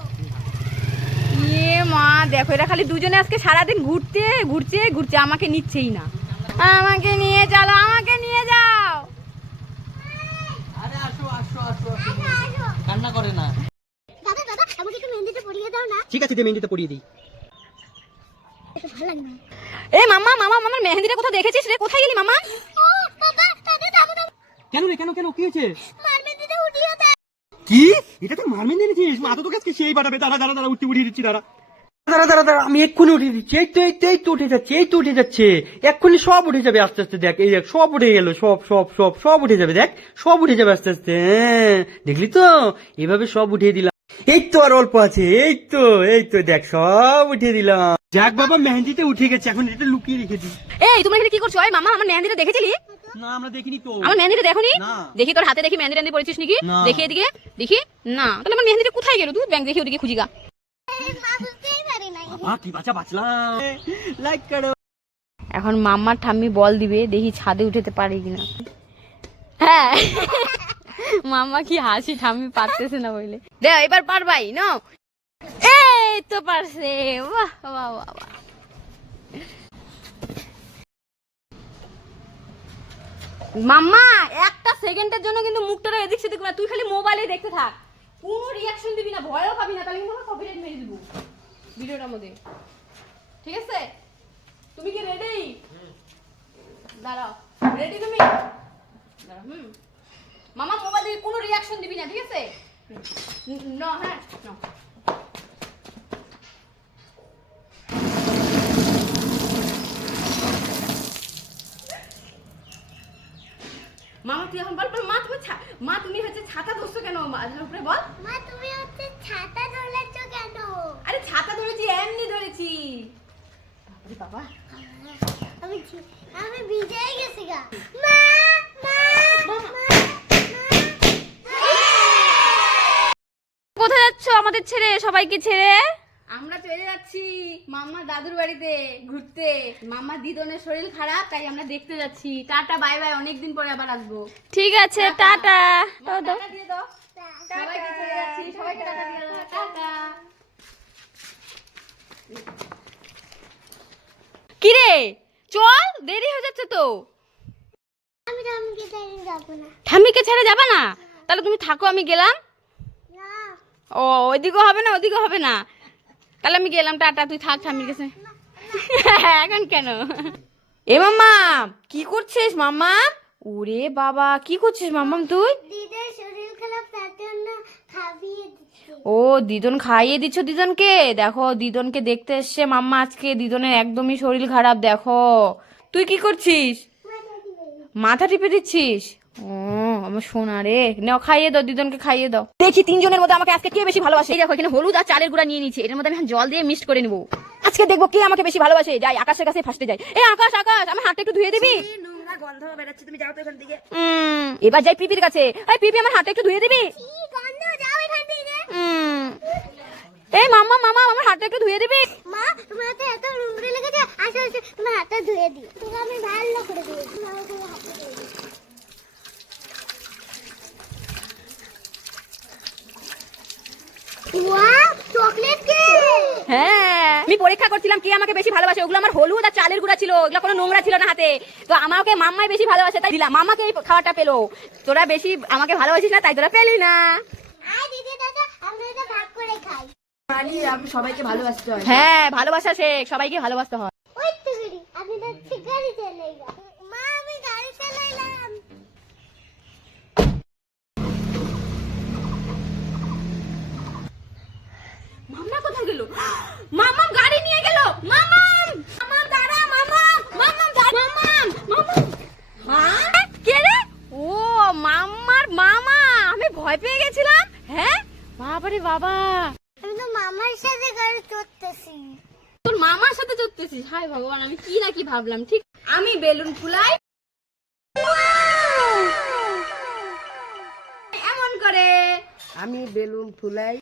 ইয়ে মা দেখো এরা খালি দুজনে আজকে সারাদিন ঘুরতে ঘুরছে ঘুরছে, আমাকে নিচ্ছেই না। আমাকে নিয়ে চলো, আমাকে নিয়ে যাও। আরে আসো আসো আসো আসো। আসো। কান্না করে না। দাদা দাদা আমাকে একটু মেহেন্দিটা পরিয়ে দাও না। ঠিক আছে, তুই মেহেন্দিটা পরিয়ে দিই। এটা ভালো লাগে না। এ মামা মামা মামার মেহেন্দিটা কোথায় দেখেছিস রে? কোথায় গেলি মামা? ও বাবা দাদা দাদা দাদা কেন রে, কেন কেন কি হয়েছে? মার মেহেন্দিটা উঠিয়ে দাও। কি এটা তোর মার মেহেন্দি এনেছিস? মা তো তোকে আজকে সেই পাঠাবে। দাঁড়া দাঁড়া দাঁড়া, উঠিয়ে দিচ্ছি। দাঁড়া দাঁড়া দাঁড়া দাঁড়া, আমি এক্ষুনি উঠিয়ে দিচ্ছি। এই তো উঠে যাচ্ছে, এই তো উঠে যাচ্ছে। এক্ষুনি সব উঠে যাবে আস্তে আস্তে। দেখ এই দেখ সব উঠে গেল, সব সব সব সব উঠে যাবে। দেখ সব উঠে যাবে আস্তে আস্তে। হ্যাঁ দেখলি তো, এভাবে সব উঠিয়ে দিলাম। এই তো আর অল্প আছে। এই তো দেখ সব উঠিয়ে দিলাম। যাক বাবা মেহেন্দিতে উঠে গেছে, এখন এটা লুকিয়ে রেখে দিই। এই তোমরা এখানে কি করছো? এই মামা আমার মেহেন্দিটা দেখেছিলি? না আমরা দেখিনি তো। আমার মেহেন্দিটা দেখোনি? না। দেখি তোর হাতে দেখি মেহেন্দি টেহেন্দি পড়েছিস নাকি? না। দেখি এদিকে দেখি। না তাহলে আমার মেহেন্দিটা কোথায় গেল? তুই ব্যাংক দেখি ওদিকে খুঁজিগা। মা বুঝতেই পারি নাই। কি বাঁচা বাঁচলাম। লাইক করো। এখন মাম্মার ঠাম্মি বল দিবে, দেখি ছাদে উঠেতে পারে কিনা। হ্যাঁ মাম্মা কি হাসি, ঠাম্মি পারতেছে না বলে। দে এবার পারবাই না? এই তো পারছে। বাহ বাহ বাহ বাহ। মাম্মা একটা সেকেন্ডের জন্য কিন্তু মুখটা এদিক সেদিক না, তুই খালি মোবাইলে দেখতে থাক, কোনো রিয়াকশন দিবি না, ভয়ও পাবি না, তাহলে কিন্তু আমরা কপিরাইট মেরে দিব ভিডিওটার মধ্যে। ঠিক আছে তুমি কি রেডি? দাঁড়াও রেডি তুমি? দাঁড়াও মামা মোবাইল দিয়ে কোনো রিয়াকশন দিবি না, ঠিক আছে? না হ্যাঁ না। মামা তুই এখন বল বল। মা তুমি হচ্ছে ছাতা ধরছো কেন মাথার উপরে? বল। মা তুমি হচ্ছে ছাতা ধরেছ কেন? আরে ছাতা ধরেছি, এমনি ধরেছি। বাবারে বাবা আমি ভিজেই গেছি গা। মা মা মা কোথায় যাচ্ছ আমাদের ছেড়ে, সবাইকে ছেড়ে? আমরা চলে যাচ্ছি মাম্মা দাদুর বাড়িতে ঘুরতে। মাম্মা দিদনের শরীর খারাপ, তাই আমরা দেখতে যাচ্ছি। টাটা বাই বাই, অনেকদিন পরে আবার আসবো। ঠিক আছে টাটা। টাটা দিয়ে দাও। সবাইকে ছেড়ে যাচ্ছি, সবাইকে টাটা দিয়ে দাও। টাটা। কি রে চল, দেরি হয়ে যাচ্ছে তো। আমি ঠাম্মিকে ছেড়ে যাবো না। ঠাম্মিকে ছেড়ে যাবা না? তাহলে তুমি থাকো, আমি গেলাম। না ও ওইদিকে হবে না, ওইদিকে হবে না, তাহলে আমি গেলাম। টাটা, তুই থাক ঠাম্মির কাছে। এখন কেন? এ মাম্মা কি করছিস মাম্মা? ওরে বাবা কি করছিস মাম্মাম তুই? দিদির শরীর খারাপ তার জন্য খাইয়ে দিচ্ছি। ও দিদন খাইয়ে দিচ্ছ দিদনকে? দেখো দিদনকে দেখতে এসছে মাম্মা আজকে, দিদনের একদমই শরীর খারাপ। দেখো তুই কি করছিস? মাথা টিপে দিচ্ছিস? ও আমার সোনা রে, নাও খাইয়ে দাও, দিদনকে খাইয়ে দাও। দেখি তিনজনের মধ্যে আমাকে আজকে কে বেশি ভালোবাসে। এই দেখো এখানে হলুদ আর চালের গুঁড়া নিয়ে নিচ্ছে, এর মধ্যে আমি এখন জল দিয়ে মিক্সড করে নিবো। আজকে দেখবো কে আমাকে বেশি ভালোবাসে। যাই আকাশের কাছে ফার্স্টে যাই। এই আকাশ আকাশ আমার হাতটা একটু ধুয়ে দিবি? নোংরা গন্ধ বেরাচ্ছে, তুমি যাও তো এখান থেকে। এবার যাই পিপির কাছে। এই পিপি আমার হাতটা একটু ধুয়ে দিবি? কি গন্ধ, যাও এখান থেকে। এই মাম্মা মামা আমার হাতটা একটু ধুয়ে দিবি? মা তোমার হাতে এত নোংরা লেগেছে, আসো আসো তোমার হাতটা ধুয়ে দিই। তোকে আমি ভালো করে দিই, তোমার হাতটা ধুয়ে দিই। Wow, chocolate cake. হ্যাঁ আমি পরীক্ষা করছিলাম কে আমাকে বেশি ভালোবাসে। ওগুলো আমার হলুদ আর চালের গুঁড়া ছিল, ওগুলো কোনো নোংরা ছিল না হাতে। তো আমাকে মাম্মাই বেশি ভালোবাসে তাই দিলাম। মামাকে এই খাবারটা পেলো। তোরা বেশি আমাকে ভালোবাসিস না তাই তোরা পেলি না। আয় দিদি দাদা, আমরা এটা ভাগ করে খাই। সবাইকে ভালোবাসতে হয়। হ্যাঁ ভালোবাসা শেখ, সবাইকে ভালোবাসতে হয়। ওই তো গাড়ি, আমি তো ঠিক গাড়ি চালাইলাম। মা আমি গাড়ি চালাইলাম। মাম্মা কোথায় গেল? মাম্মা গাড়ি নিয়ে গেল। মাম্মা মাম্মা দাঁড়া, মাম্মা মাম্মা দাঁড়া, মাম্মা মাম্মা। হ্যাঁ কে রে? ও মাম্মার মামা, আমি ভয় পেয়ে গেছিলাম। হ্যাঁ বাবারে বাবা, আমি তো মামার সাথে গাড়ি চড়তেছি। তোর মামার সাথে চড়তেছিস? হায় ভগবান, আমি কি না কি ভাবলাম। ঠিক আমি বেলুন ফুলাই এমন করে। আমি বেলুন ফুলাই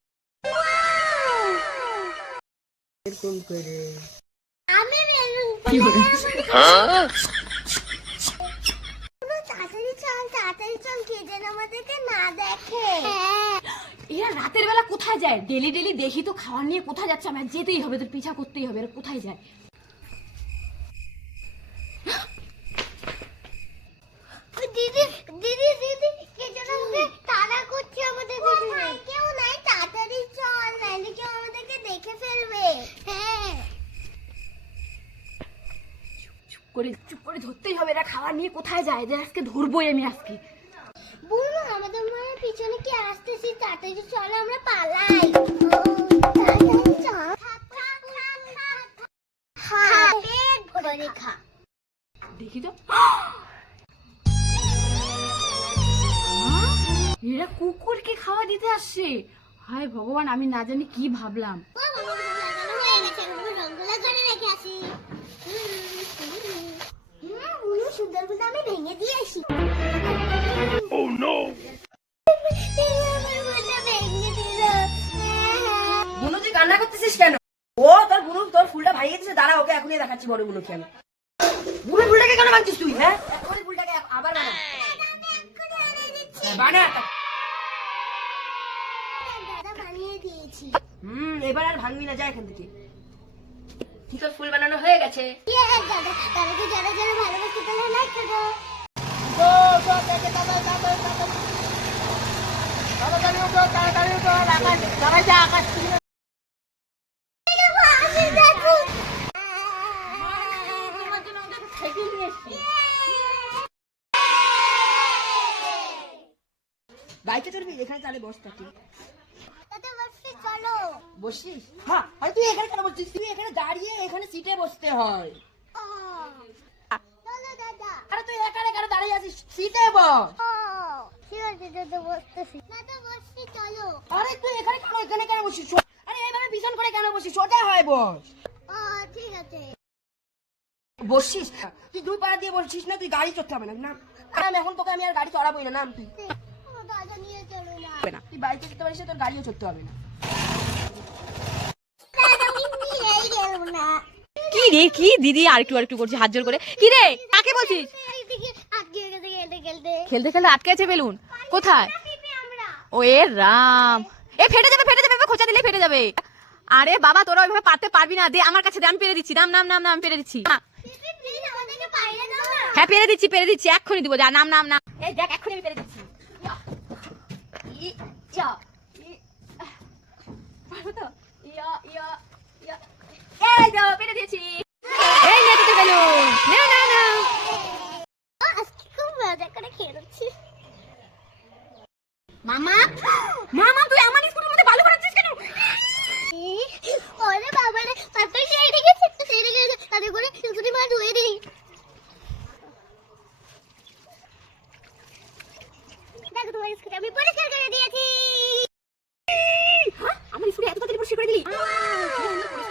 এরকম করে। আমি বেলুন ফুলাই। তাড়াতাড়ি চল কে যেন আমাদেরকে না দেখে। এরা রাতের বেলা কোথায় যায়? ডেলি ডেলি দেখি তো খাওয়ার নিয়ে কোথায় যাচ্ছে। আমার যেতেই হবে, তোর পিছা করতেই হবে। এরা কোথায় যায়? দিদি দিদি দিদি কে যেন আমাকে তাড়া করছে আমাদের পিছনে। কেউ নাই, তাড়াতাড়ি চল নাইলে কেউ আমাদেরকে দেখে ফেলবে। হ্যাঁ চুপ করে ধরতেই হবে। এরা খাওয়ার নিয়ে কোথায় যায়? এদের আজকে ধরবোই আমি আজকে। বলবো আমাদের মায়ের পিছনে কি আসতেছি, তাড়াতাড়ি চল আমরা পালাই। তাড়াতাড়ি চল। খা পেট ভরে খা। দেখি তো, এরা কুকুরকে খাওয়া দিতে আসছে। হায় ভগবান, আমি না জানি কি ভাবলাম। হয়ে গেছে, রঙ্গোলা করে রেখে আসি। সুন্দরবন আমি ভেঙে দিয়ে আসি। বুনু তুই কান্না করতেছিস কেন? ও তোর বুনু তোর ফুলটা ভাঙিয়ে দিয়েছে, দাঁড়া ওকে এখনই দেখাচ্ছি বড় বুনুকে আমি। বুনু ফুলটাকে কেন ভাঙছিস তুই? হ্যাঁ এখনই ফুলটাকে আবার বানা। বানা। দাদা বানিয়ে দিয়েছি। এবার আর ভাঙবি না, যা এখান থেকে। ঠিক আছে, ফুল বানানো হয়ে গেছে। দাদা দাদাকে যারা যারা ভালোবাসে তারা লাইক করো। বাইকে চড়বি? এখানে তাহলে বস থাকি। দাদা বসে চলো। বসিস? হ্যাঁ, আরে তুই এখানে কেন বসছিস? তুই এখানে দাঁড়িয়ে এখানে সিটে বসতে হয়। চলো দাদা। আরে তুই এখানে কেন দাঁড়িয়ে আছিস? সিটে বস। ঠিক আছে দাদা বসতেছি। দাদা বসছি চলো। আরে তুই এখানে কেন এখানে কেন বসিস? আরে এইভাবে পিছন করে কেন বসিস? সোজা হয় বস। ঠিক আছে। বসছিস? তুই দুই পা দিয়ে বসছিস না, তুই গাড়ি চড়তে হবে না। নাম নাম, এখন তোকে আমি আর গাড়ি চড়াবোই না, নাম তুই। দাদা নিয়ে চলো না। তুই বাইকে চড়তে পারিস, তোর গাড়িও চড়তে হবে না। দাদা আমি নিয়েই গেল না। কি রে কি দিদি আরেকটু আরেকটু করছে হাত জোর করে। কি রে কাকে বলছিস? এইদিকে আটকে গেছে খেলতে খেলতে। খেলতে খেলতে আটকে আছে বেলুন। কোথায়? আমরা ও এ রাম, এ ফেটে যাবে ফেটে যাবে, খোঁচা দিলে ফেটে যাবে। আরে বাবা তোরা ওইভাবে পারতে পারবি না। দে আমার কাছে দে, আমি পেরে দিচ্ছি। নাম নাম নাম নাম, আমি পেরে দিচ্ছি। প্লিজ আমাদেরকে পাইরে দাও না। হ্যাঁ পেরে দিচ্ছি এক্ষুনি দিব। যা নাম নাম নাম। এই দেখ এক্ষুনি আমি পেরে দিচ্ছি। পারবো তো? এই তো পেরে দিয়েছি। এই নে তোদের বেলুন, না না না। আজকে খুব মজা করে খেলছি। মামা মামা তুই আমার স্কুলের মধ্যে বালু ফাটাচ্ছিস কেন? ওরে বাবা রে, তারপরে সেইটা গেছে তাদের করে ছুটি মার ধুয়ে দিই। দেখো তোমার স্কুল আমি পরিষ্কার করে দিয়েছি। আমার স্কুলে এত তাড়াতাড়ি পরিষ্কার করে দিলি?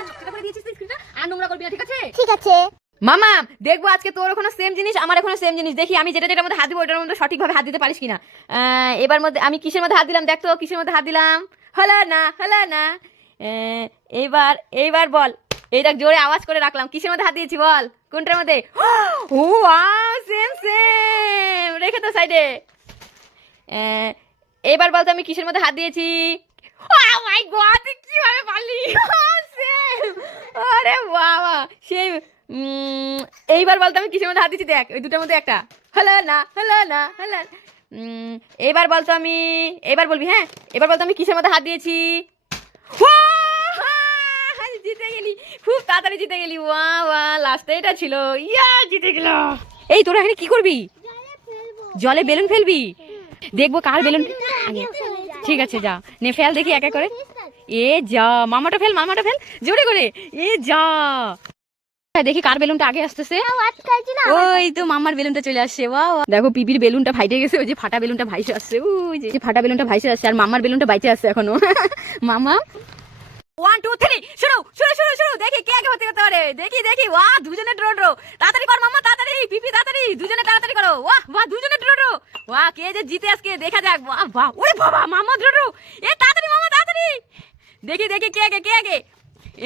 পরিষ্কার করে দিয়েছিস স্কুলটা, আর নোংরা করবি না, ঠিক আছে? ঠিক আছে। মামা দেখবো আজকে তোর ওখানে সেম জিনিস আমার এখানে সেম জিনিস, দেখি আমি যেটার মধ্যে হাত দিব ওটার মধ্যে সঠিকভাবে হাত দিতে পারিস কিনা। এবার মধ্যে আমি কিসের মধ্যে হাত দিলাম দেখ তো, কিসের মধ্যে হাত দিলাম? হলো না হলো না। এইবার এইবার বল, এই দেখ জোরে আওয়াজ করে রাখলাম, কিসের মধ্যে হাত দিয়েছি বল, কোনটার মধ্যে? ও ওয়াও সেম সেম, রেখে তো সাইডে। এইবার বল তো আমি কিসের মধ্যে হাত দিয়েছি? ও মাই গড, কিভাবে পারলি? সেম, আরে বাবা সেই। এইবার বলতো আমি কিসের মধ্যে হাত দিচ্ছি দেখ, ওই দুটোর মধ্যে একটা। হলো না হলো না হলো। এইবার বলতো আমি, এবার বলবি হ্যাঁ, এবার বলতো আমি কিসের মধ্যে হাত দিয়েছি? জিতে গেলি, খুব তাড়াতাড়ি জিতে গেলি। ওয়া ওয়া, লাস্টে এটা ছিল, ইয়া জিতে গেল। এই তোরা এখানে কি করবি? জলে বেলুন ফেলবি? দেখবো কার বেলুন আগে। ঠিক আছে যা, নে ফেল দেখি একা করে। এ যা, মামাটা ফেল, মামাটা ফেল জোরে করে। এ যা, দেখি কার বেলুনটা আগে আসতেছে। ওই তো মামার বেলুনটা চলে আসছে। ওয়াও, দেখো পিপির বেলুনটা ফাইটে গেছে, ওই যে ফাটা বেলুনটা ভাইসে আসছে, ওই যে ফাটা বেলুনটা ভাইসে আসছে, আর মামার বেলুনটা বাইচে আসছে এখনো। মামা 1 2 3 শুরু শুরু শুরু শুরু, দেখি কে আগে হতে পারে, দেখি দেখি। ওয়াহ, দুজনে ড্র ড্র, তাড়াতাড়ি কর মামা, তাড়াতাড়ি পিপি তাড়াতাড়ি, দুজনে তাড়াতাড়ি করো। ওয়াহ বাহ, দুজনে ড্র ড্র। ওয়াহ, কে যে জিতে আজকে দেখা যাক। বাহ বাহ, ওরে বাবা, মামা ড্র ড্র। এ তাড়াতাড়ি মামা তাড়াতাড়ি, দেখি দেখি কে আগে কে আগে।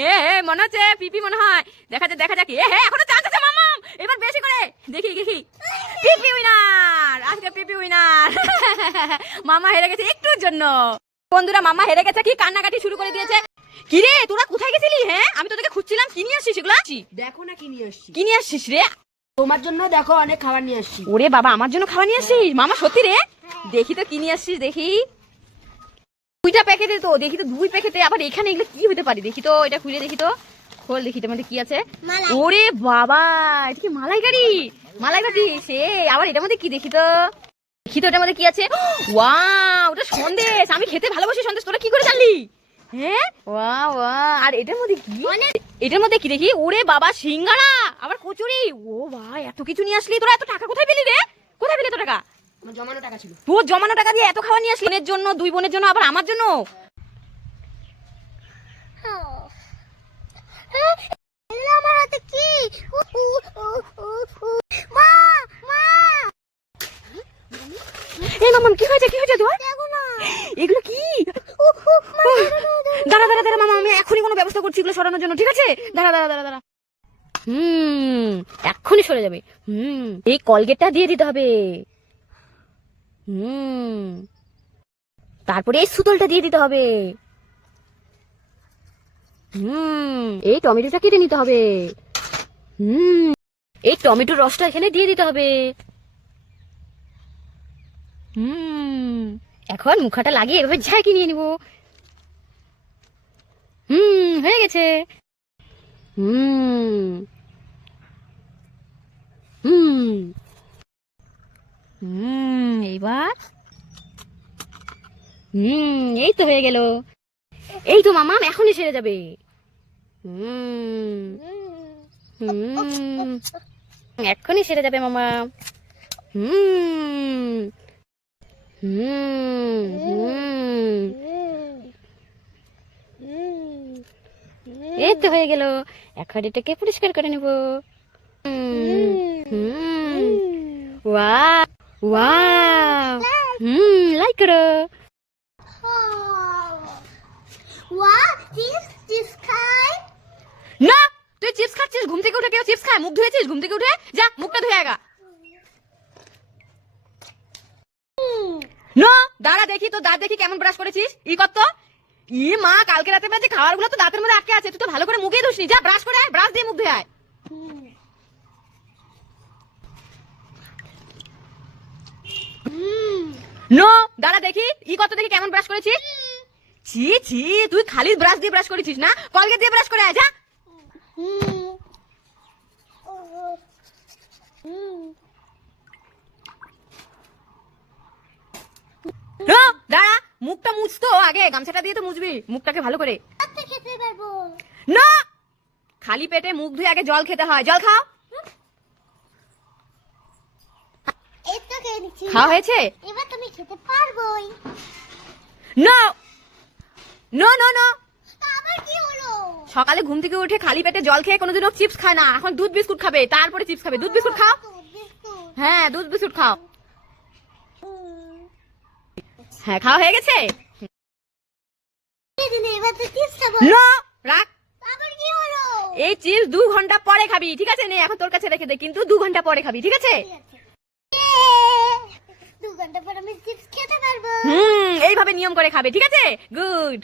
এ মনে হচ্ছে পিপি মনে হয়, দেখা যাক দেখা যাক। এখনো চান্স আছে মামা, এবার বেশি করে দেখি দেখি। পিপি উইনার, আজকে পিপি উইনার। মামা হেরে গেছে একটুর জন্য। বন্ধুরা মামা হেরে গেছে, কি কান্নাকাটি শুরু করে দিয়েছে। কি রে তোরা কোথায় গেছিলি? হ্যাঁ আমি তোদেরকে খুঁজছিলাম, কি নিয়ে আসছিস এগুলো? দেখো না কি নিয়ে আসছি। কি নিয়ে আসছিস রে? তোমার জন্য দেখো অনেক খাবার নিয়ে আসছি। ওরে বাবা, আমার জন্য খাবার নিয়ে আসছিস? মামা সত্যি রে? দেখি তো কি নিয়ে আসছিস, দেখি। 2টা প্যাকেটে তো, দেখি তো 2 প্যাকেটে, আবার এখানে এগুলো কি হতে পারে? দেখি তো, এটা খুলে দেখি তো, খোল দেখি তোমার মধ্যে কি আছে। ওরে বাবা, এটা কি মালাইকারি? মালাইকারি সে, আবার এটার মধ্যে কি দেখি তো, দেখি তো এটার মধ্যে কি আছে। ওয়াও, ওটা সন্দেশ, আমি খেতে ভালোবাসি সন্দেশ, তোরা কি করে জানলি? হ্যাঁ ওয়া ওয়া, আর এটার মধ্যে কি? এটার মধ্যে কি দেখি? ওরে বাবা, সিঙ্গারা, আবার কচুরি। ও ভাই, এত কিছু নিয়ে আসলি, তোরা এত টাকা কোথায় পেলি রে? কোথায় পেলি এত টাকা? আমার জমানো টাকা ছিল। তোর জমানো টাকা দিয়ে এত খাবার নিয়ে আসলি? বোনের জন্য, 2 বোনের জন্য, আবার আমার জন্য। আমার হাতে কি? মা মা, এই মামা কি হয়েছে, কি হয়েছে তোর? দেখো না এগুলো কি? দাঁড়া দাঁড়া দাঁড়া মামা, আমি এখনই কোনো ব্যবস্থা করছি এগুলো সরানোর জন্য, ঠিক আছে? দাঁড়া দাঁড়া দাঁড়া দাঁড়া। এক্ষুনি সরে যাবে। এই কলগেটটা দিয়ে দিতে হবে। তারপরে এই সুতলটা দিয়ে দিতে হবে। এই টমেটোটা কেটে নিতে হবে। এই টমেটোর রসটা এখানে দিয়ে দিতে হবে। এখন মুখাটা লাগিয়ে এভাবে ঝাঁকিয়ে নিয়ে নিব। হয়ে গেছে। এইবার এই তো হয়ে গেল। এই তো মামা, এখনই সেরে যাবে। এখনই সেরে যাবে মামা। এই তো হয়ে গেল, এখন এটাকে পরিষ্কার করে নেব। ওয়াও ওয়াও, লাইক করো। চিপস খাই না, তুই চিপস খাচ্ছিস? ঘুম থেকে উঠে কেউ চিপস খায়? মুখ ধুয়েছিস ঘুম থেকে উঠে? যা মুখটা ধুয়ে আগা। না দাঁড়া, দেখি তো দাঁত দেখি কেমন ব্রাশ করেছিস। ই কত ই মা, কালকে রাতে বেলা যে খাবারগুলো তো দাঁতের মধ্যে আটকে আছে, তুই তো ভালো করে মুখে ধুসনি। যা ব্রাশ করে আয়, ব্রাশ দিয়ে মুখ ধুয়ে আয়। নো দাঁড়া, দেখি ই কত দেখি কেমন ব্রাশ করেছিস। ছি ছি, তুই খালি ব্রাশ দিয়ে ব্রাশ করেছিস না, কলগেট দিয়ে ব্রাশ করে আয়। যা দাঁড়া, মুখটা মুছতো আগে, গামছাটা দিয়ে তো মুছবি মুখটাকে ভালো করে। আচ্ছা খেতে পারবো না, খালি পেটে মুখ ধুয়ে আগে জল খেতে হয়, জল খাও। এই তো খেয়ে নিচ্ছি। খাওয়া হয়েছে? এবার তুমি খেতে পারবোই। না নো নো নো, আবার কি হলো? সকালে ঘুম থেকে উঠে খালি পেটে জল খেয়ে কোনোদিনও চিপস খায় না, এখন দুধ বিস্কুট খাবে, তারপরে চিপস খাবে। দুধ বিস্কুট খাও। দুধ বিস্কুট। হ্যাঁ, দুধ বিস্কুট খাও। হ্যাঁ, খাওয়া হয়ে গেছে? এই দিনে এবার তো চিপস খাবো। না, রাখ। আবার কি হলো? এই চিপস 2 ঘন্টা পরে খাবি, ঠিক আছে? নে, এখন তোর কাছে রেখে দে, কিন্তু 2 ঘন্টা পরে খাবি, ঠিক আছে? ঠিক আছে। 2 ঘন্টা পর আমি চিপস খেতে পারবো। এইভাবে নিয়ম করে খাবে, ঠিক আছে? গুড।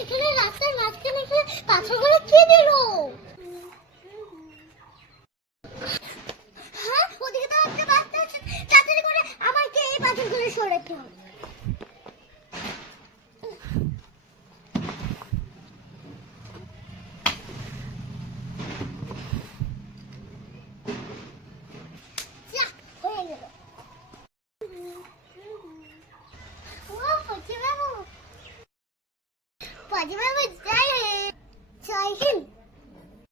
এখানে রাস্তার মাঝখানে পাথরগুলো কি দিল?